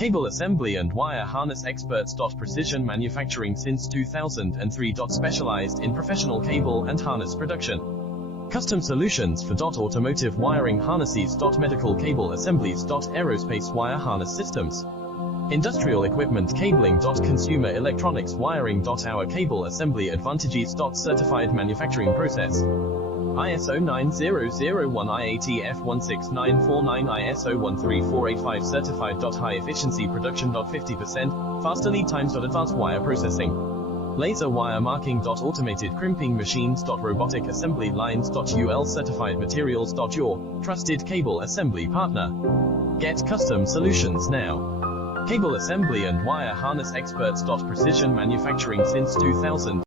Cable assembly and wire harness experts. Precision manufacturing since 2003. Specialized in professional cable and harness production. Custom solutions for automotive wiring harnesses. Medical cable assemblies. Aerospace wire harness systems. Industrial equipment cabling. Consumer electronics wiring. Our cable assembly advantages. Certified manufacturing process. ISO 9001 IATF 16949 ISO 13485 certified. High efficiency production. 50% faster lead times. Advanced wire processing. Laser wire marking. Automated crimping machines. Robotic assembly lines. UL certified materials. Your trusted cable assembly partner. Get custom solutions now. Cable assembly and wire harness experts. Precision manufacturing since 2000.